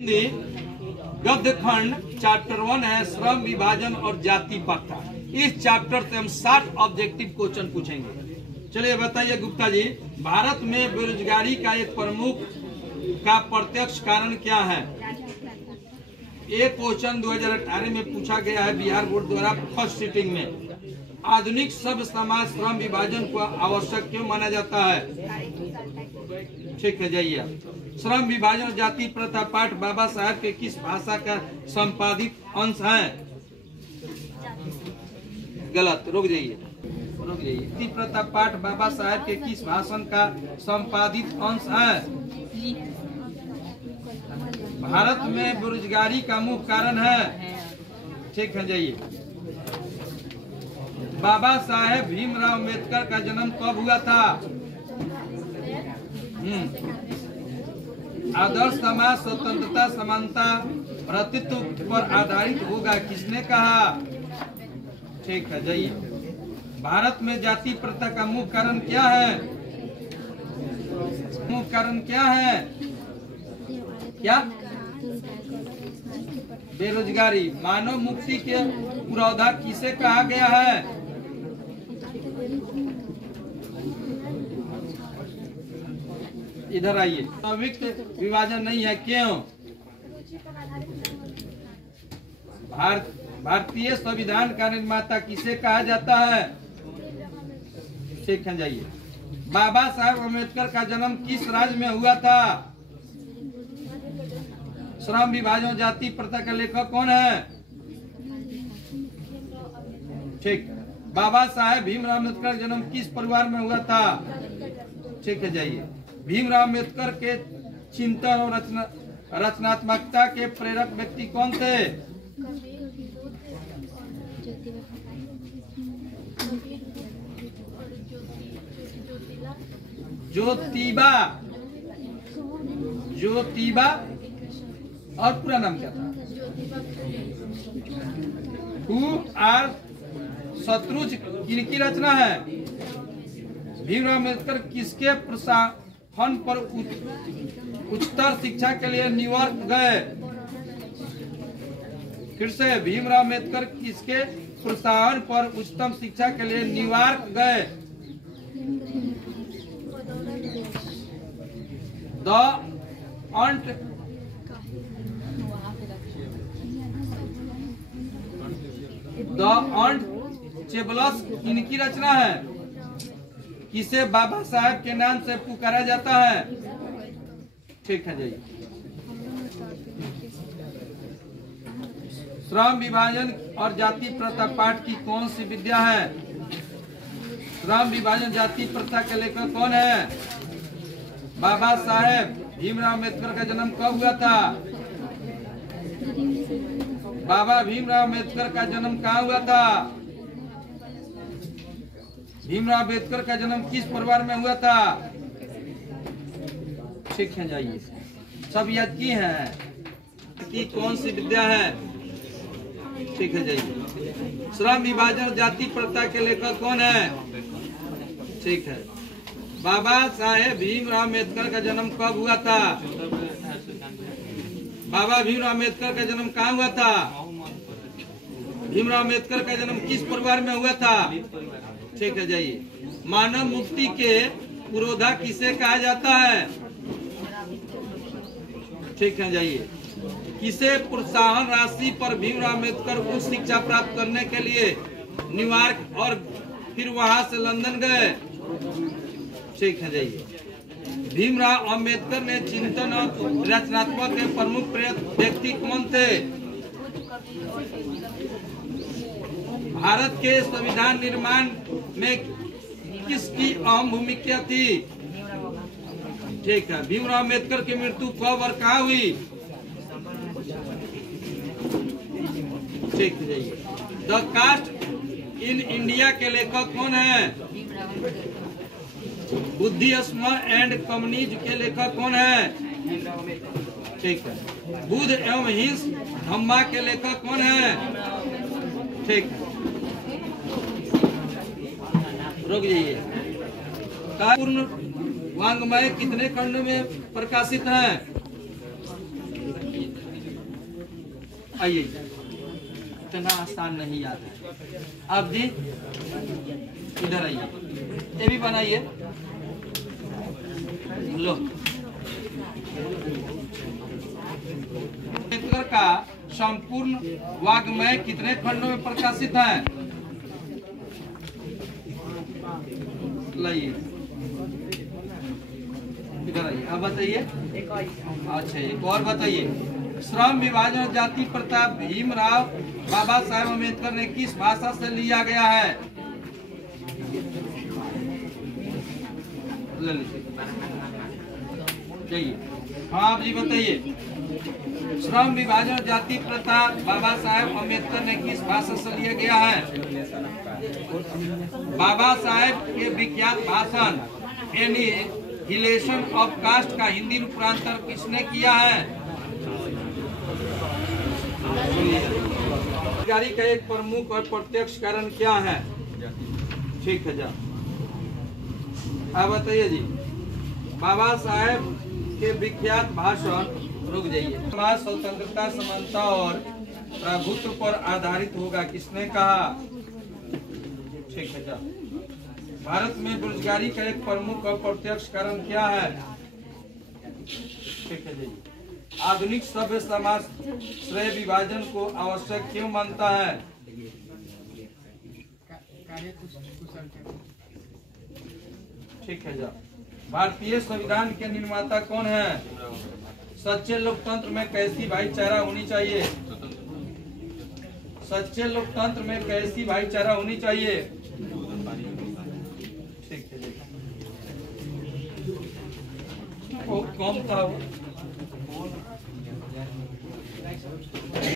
गद्य खंड चैप्टर 1 है श्रम विभाजन और जाति प्रथा। इस चैप्टर से हम 60 ऑब्जेक्टिव क्वेश्चन पूछेंगे। चलिए बताइए गुप्ता जी, भारत में बेरोजगारी का एक प्रमुख का प्रत्यक्ष कारण क्या है? एक क्वेश्चन 2018 में पूछा गया है बिहार बोर्ड द्वारा फर्स्ट सिटिंग में। आधुनिक सभ्य समाज श्रम विभाजन को आवश्यक क्यों माना जाता है? ठीक है, जाइए। श्रम विभाजन जाति प्रथा पाठ बाबा साहब के किस भाषा का संपादित अंश है? गलत, रुक जाइए। जाति प्रथा पाठ बाबा साहब के किस भाषण का संपादित अंश है? भारत में बेरोजगारी का मुख्य कारण है। ठीक है, जाइए। बाबा साहेब भीमराव अम्बेडकर का जन्म कब हुआ था? आदर्श समाज स्वतंत्रता समानता भ्रातृत्व पर आधारित होगा, किसने कहा? ठीक है, जाइए। भारत में जाति प्रथा का मुख्य कारण क्या है? मुख्य कारण क्या है? क्या? बेरोजगारी। मानव मुक्ति के पुरोधा किसे कहा गया है? इधर आइए। संयुक्त विभाजन नहीं है, क्यों? भारतीय संविधान का निर्माता किसे कहा जाता है? ठीक है, जाइए। बाबा साहब अम्बेडकर का जन्म किस राज्य में हुआ था? श्रम विभाजन जाति प्रथा का लेखक कौन है? ठीक। बाबा साहेब भीमराव अम्बेडकर का जन्म किस परिवार में हुआ था? ठीक है, जाइए। भीमराव अम्बेडकर के चिंतन और रचनात्मकता के प्रेरक व्यक्ति कौन थे? ज्योतिबा और पूरा नाम क्या था? शत्रुज किनकी रचना है? भीमराव अम्बेडकर किसके प्रोत्साहन पर उच्चतर शिक्षा के लिए न्यूयॉर्क गए? फिर से, भीमराव अम्बेडकर किसके प्रोत्साहन पर उच्चतम शिक्षा के लिए न्यूयॉर्क गए? द अनटेचेबल्स किनकी रचना है? किसे बाबा साहब के नाम से पुकारा जाता है? ठीक है, जाइए। श्रम विभाजन और जाति प्रथा पाठ की कौन सी विद्या है? श्रम विभाजन जाति प्रथा के लेखक कौन है? बाबा साहेब भीमराव अम्बेडकर का जन्म कब हुआ था? बाबा भीमराव अम्बेडकर का जन्म कहाँ हुआ था? भीमराव अम्बेडकर का जन्म किस परिवार में हुआ था? ठीक है, जाइए। सब याद की हैं कि कौन सी विद्या है? ठीक है, जाइए। श्रम विभाजन जाति प्रथा के लेखक कौन है? ठीक है। बाबा साहेब भीमराव अम्बेडकर का जन्म कब हुआ था? बाबा भीमराव अम्बेडकर का जन्म कहाँ हुआ था? भीमराव अम्बेडकर का जन्म किस परिवार में हुआ था? ठीक है, जाइए। मानव मुक्ति के पुरोधा किसे कहा जाता है? ठीक है, जाइए। किसे प्रोत्साहन राशि पर भीमराव अम्बेडकर उच्च शिक्षा प्राप्त करने के लिए न्यूयॉर्क और फिर वहां से लंदन गए? ठीक है, जाइए। भीमराव अम्बेडकर ने चिंतन और रचनात्मक के प्रमुख प्रेरक व्यक्ति कौन थे? भारत के संविधान निर्माण में किसकी अहम भूमिका थी? ठीक है। भीमराव अम्बेडकर की मृत्यु कब और कहाँ हुई? ठीक है, जाइए। द कास्ट इन इंडिया के लेखक कौन है? बुद्धिज्म एंड कम्युनिज्म के लेखक कौन है? ठीक है। बुद्ध एवं हिंस धम्मा के लेखक कौन है? ठीक है, रुक जाइए। पूर्ण वांग्मय कितने खंड में प्रकाशित है? आइए, इतना आसान नहीं याद है। आप जी इधर आइए, ये भी बनाइए। लो, अम्बेडकर का संपूर्ण वाग्मय कितने खंडों में प्रकाशित है? लाइए, इधर आइए, आप बताइए। अच्छा, एक और बताइए, श्रम विभाजन और जाति प्रथा भीमराव बाबा साहेब अम्बेडकर ने किस भाषा से लिया गया है? जाइए, हाँ आप जी बताइए, श्रम विभाजन और जाति प्रथा बाबा साहेब अम्बेडकर ने किस भाषा से लिया गया है? बाबा साहेब के विख्यात भाषण एनिहिलेशन ऑफ कास्ट का हिंदी रूपांतर किसने किया है? बेरोजगारी का एक प्रमुख और प्रत्यक्ष कारण क्या है? ठीक है, जा आप बताइए जी। बाबा साहेब के विख्यात भाषण, रुक जाइए, समाज स्वतंत्रता, समानता और प्रभुत्व पर आधारित होगा, किसने कहा? ठीक है, जा। भारत में बेरोजगारी का एक प्रमुख और प्रत्यक्ष कारण क्या है? ठीक है जी। आधुनिक सभ्य समाज श्रेय विभाजन को आवश्यक क्यों मानता है? ठीक है, जा। भारतीय संविधान के निर्माता कौन है? सच्चे लोकतंत्र में कैसी भाईचारा होनी चाहिए? सच्चे लोकतंत्र में कैसी भाईचारा होनी चाहिए? ठीक है, वो कम था।